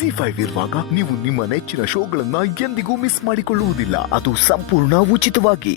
ಜಿ5 ಇರುವಾಗ ನೀವು ನಿಮ್ಮ ನೆಚ್ಚಿನ ಶೋಗಳನ್ನ ಎಂದಿಗೂ ಮಿಸ್ ಮಾಡಿಕೊಳ್ಳುವುದಿಲ್ಲ. ಅದು ಸಂಪೂರ್ಣ ಉಚಿತವಾಗಿ.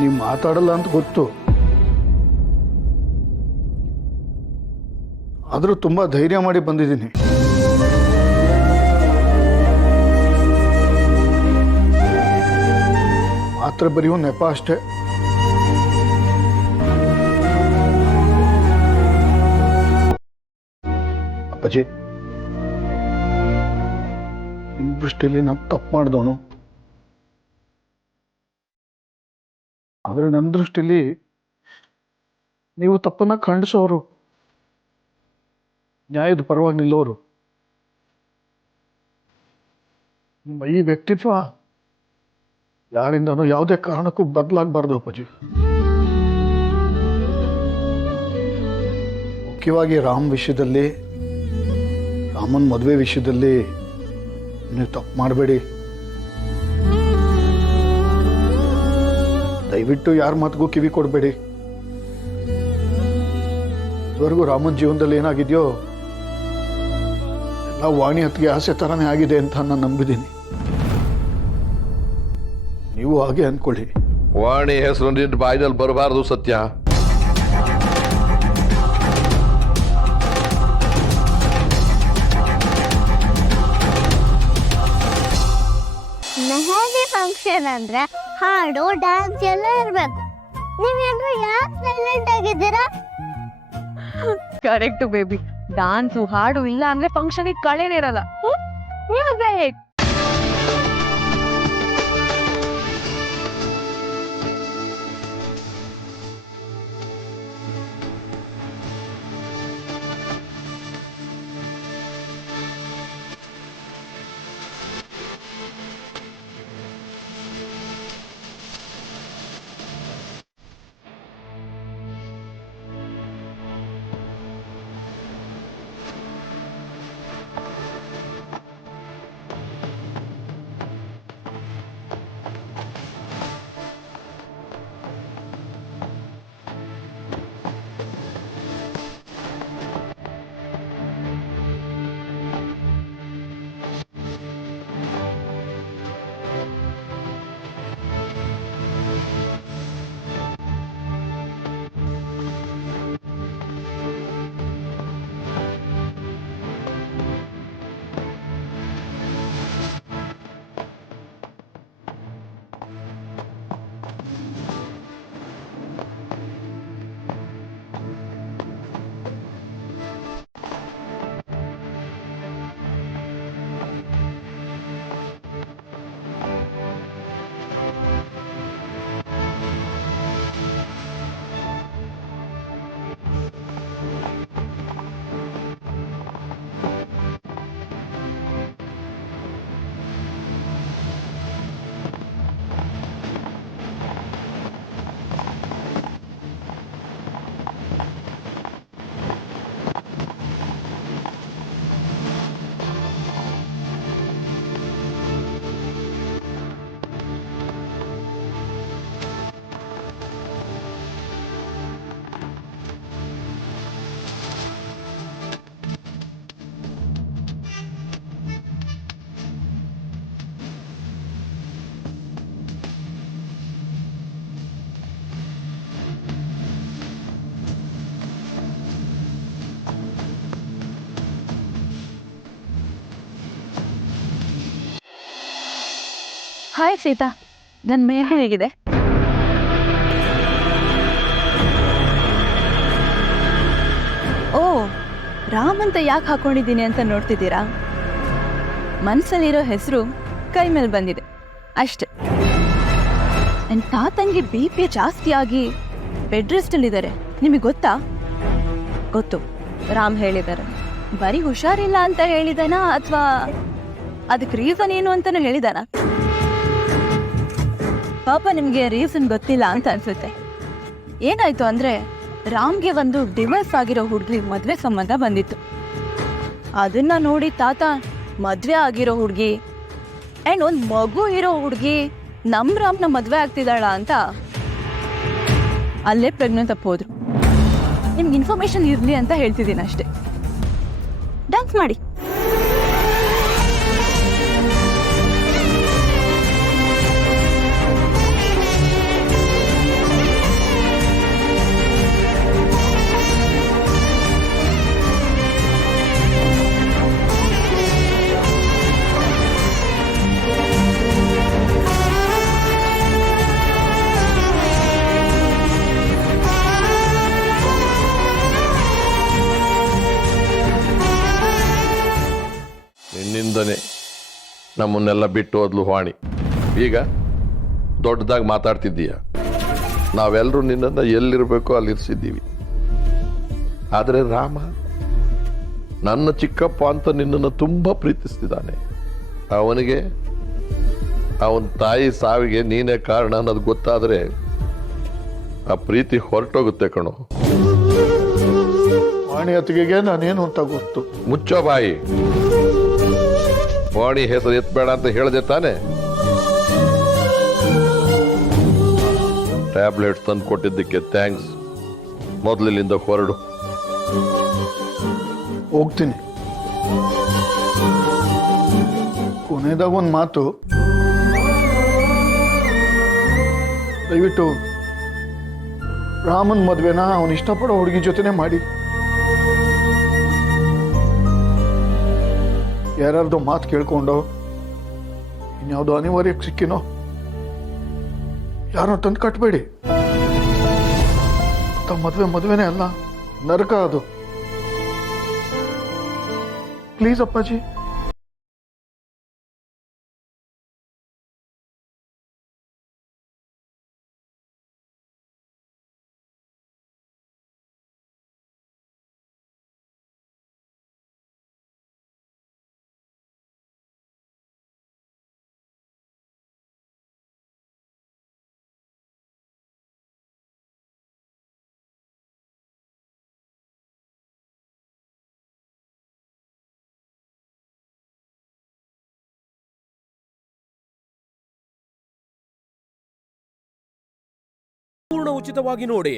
ನೀವು ಮಾತಾಡಲ್ಲ ಅಂತ ಗೊತ್ತು, ಆದರೂ ತುಂಬಾ ಧೈರ್ಯ ಮಾಡಿ ಬಂದಿದ್ದೀನಿ. ಮಾತ್ರ ಬರೆಯುವ ನೆಪ ಅಷ್ಟೇ. ಅಪ್ಪಾಜಿ, ನಿಮ್ಮ ದೃಷ್ಟಿಯಲ್ಲಿ ನಾನು ತಪ್ಪು ಮಾಡಿದವನು, ಆದರೆ ನನ್ನ ದೃಷ್ಟಿಲಿ ನೀವು ತಪ್ಪನ್ನ ಖಂಡಿಸೋರು, ನ್ಯಾಯದ ಪರವಾಗಿ ನಿಲ್ಲೋರು. ನಿಮ್ಮ ಈ ವ್ಯಕ್ತಿತ್ವ ಯಾರಿಂದನೂ ಯಾವುದೇ ಕಾರಣಕ್ಕೂ ಬದಲಾಗಬಾರ್ದು ಅಪ್ಪಾಜಿ. ಮುಖ್ಯವಾಗಿ ರಾಮ್ ವಿಷಯದಲ್ಲಿ, ರಾಮನ್ ಮದುವೆ ವಿಷಯದಲ್ಲಿ ನೀವು ತಪ್ಪು ಮಾಡಬೇಡಿ. ದಯವಿಟ್ಟು ಯಾರ ಮಾತಿಗೂ ಕಿವಿ ಕೊಡಬೇಡಿ. ಇದುವರೆಗೂ ರಾಮನ್ ಜೀವನದಲ್ಲಿ ಏನಾಗಿದೆಯೋ ಎಲ್ಲ ವಾಣಿ ಹತ್ತಿಗೆ ಆಸೆ ಥರನೇ ಆಗಿದೆ ಅಂತ ನಾನು ನಂಬಿದ್ದೀನಿ. ನೀವು ಹಾಗೆ ಅಂದ್ಕೊಳ್ಳಿ. ವಾಣಿ ಹೆಸರು ನಿನ್ನ ಬಾಯಿನಲ್ಲಿ ಬರಬಾರದು ಸತ್ಯ. ಮೆಹಂದಿ ಫಂಕ್ಷನ್ ಅಂದ್ರೆ ಹಾಡು ಡ್ಯಾನ್ಸ್ ಎಲ್ಲ ಇರ್ಬೇಕು. ನೀವೆಲ್ಲರೂ ಯಾಕೆ ಸೈಲೆಂಟ್ ಆಗಿದ್ದೀರಾ? ಕರೆಕ್ಟ್ ಬೇಬಿ, ಡಾನ್ಸು ಹಾಡು ಇಲ್ಲ ಅಂದ್ರೆ ಫಂಕ್ಷನ್ ಕಳೆನೇ ಇರಲ್ಲ. ಮ್ಯೂಸಿಕ್ ಹಾಯ್ ಸೀತಾ, ನನ್ನ ಮೇಹು ಹೇಗಿದೆ? ಓ, ರಾಮ್ ಅಂತ ಯಾಕೆ ಹಾಕೊಂಡಿದ್ದೀನಿ ಅಂತ ನೋಡ್ತಿದ್ದೀರಾ? ಮನ್ಸಲ್ಲಿರೋ ಹೆಸರು ಕೈ ಮೇಲೆ ಬಂದಿದೆ ಅಷ್ಟೆ. ನನ್ನ ತಾತಂಗೆ BP ಜಾಸ್ತಿ ಆಗಿ ಬೆಡ್ ರೆಸ್ಟಲ್ಲಿದ್ದಾರೆ. ನಿಮಗೆ ಗೊತ್ತಾ? ಗೊತ್ತು, ರಾಮ್ ಹೇಳಿದ್ದಾರೆ. ಬರೀ ಹುಷಾರಿಲ್ಲ ಅಂತ ಹೇಳಿದಾನ ಅಥವಾ ಅದಕ್ಕೆ ರೀಸನ್ ಏನು ಅಂತಾನು ಹೇಳಿದಾನ? ಪಾಪ ನಿಮಗೆ ರೀಸನ್ ಗೊತ್ತಿಲ್ಲ ಅಂತ ಅನ್ಸುತ್ತೆ. ಏನಾಯ್ತು ಅಂದ್ರೆ, ರಾಮ್ಗೆ ಒಂದು ಡಿವೋರ್ಸ್ ಆಗಿರೋ ಹುಡುಗಿ ಮದ್ವೆ ಸಂಬಂಧ ಬಂದಿತ್ತು. ಅದನ್ನ ನೋಡಿ ತಾತ ಮದ್ವೆ ಆಗಿರೋ ಹುಡುಗಿ ಅಂಡ್ ಒಂದು ಮಗು ಇರೋ ಹುಡುಗಿ ನಮ್ ರಾಮ್ನ ಮದ್ವೆ ಆಗ್ತಿದ್ದಾಳ ಅಂತ ಅಲ್ಲೇ ಪ್ರೆಗ್ನೆಂಟ್ ತಪ್ಪೋದ್ರು. ನಿಮ್ಗೆ ಇನ್ಫಾರ್ಮೇಶನ್ ಇರ್ಲಿ ಅಂತ ಹೇಳ್ತಿದ್ದೀನಿ ಅಷ್ಟೇ. ಡ್ಯಾನ್ಸ್ ಮಾಡಿ. ನಿನ್ನಿಂದನೇ ನಮ್ಮನ್ನೆಲ್ಲ ಬಿಟ್ಟು ಹೋದ್ಲು ವಾಣಿ. ಈಗ ದೊಡ್ಡದಾಗಿ ಮಾತಾಡ್ತಿದ್ದೀಯ. ನಾವೆಲ್ಲರೂ ನಿನ್ನನ್ನು ಎಲ್ಲಿರಬೇಕೋ ಅಲ್ಲಿರಿಸಿದ್ದೀವಿ. ಆದರೆ ರಾಮ ನನ್ನ ಚಿಕ್ಕಪ್ಪ ಅಂತ ನಿನ್ನನ್ನು ತುಂಬ ಪ್ರೀತಿಸ್ತಿದ್ದಾನೆ. ಅವನಿಗೆ ಅವನ ತಾಯಿ ಸಾವಿಗೆ ನೀನೇ ಕಾರಣ ಅನ್ನೋದು ಗೊತ್ತಾದರೆ ಆ ಪ್ರೀತಿ ಹೊರಟೋಗುತ್ತೆ ಕಣೋ. ವಾಣಿ ಅತ್ತಿಗೆಗೆ ನಾನೇನು ಅಂತ ಗೊತ್ತು. ಮುಚ್ಚೋ ಬಾಯಿ. ವಾಣಿ ಹೆಸರು ಎತ್ತಬೇಡ ಅಂತ ಹೇಳಿದೆ ತಾನೆ? ಟ್ಯಾಬ್ಲೆಟ್ಸ್ ತಂದು ಕೊಟ್ಟಿದ್ದಕ್ಕೆ ಥ್ಯಾಂಕ್ಸ್. ಮೊದಲಿನಿಂದ ಹೊರಡು. ಹೋಗ್ತೀನಿ. ಕೊನೆದಾಗ ಒಂದು ಮಾತು, ದಯವಿಟ್ಟು ರಾಮನ್ ಮದ್ವೆನ ಅವನು ಇಷ್ಟಪಡೋ ಹುಡುಗಿ ಜೊತೆನೆ ಮಾಡಿ. ಯಾರ್ಯಾರ್ದೋ ಮಾತು ಕೇಳ್ಕೊಂಡು ಇನ್ಯಾವುದೋ ಅನಿವಾರ್ಯಕ್ಕೆ ಸಿಕ್ಕಿನೋ ಯಾರೋ ತಂದು ಕಟ್ಬೇಡಿ. ಮದ್ವೆನೇ ಅಲ್ಲ, ನರಕ ಅದು. ಪ್ಲೀಸ್ ಅಪ್ಪಾಜಿ. ಪೂರ್ಣ ಉಚಿತವಾಗಿ ನೋಡಿ.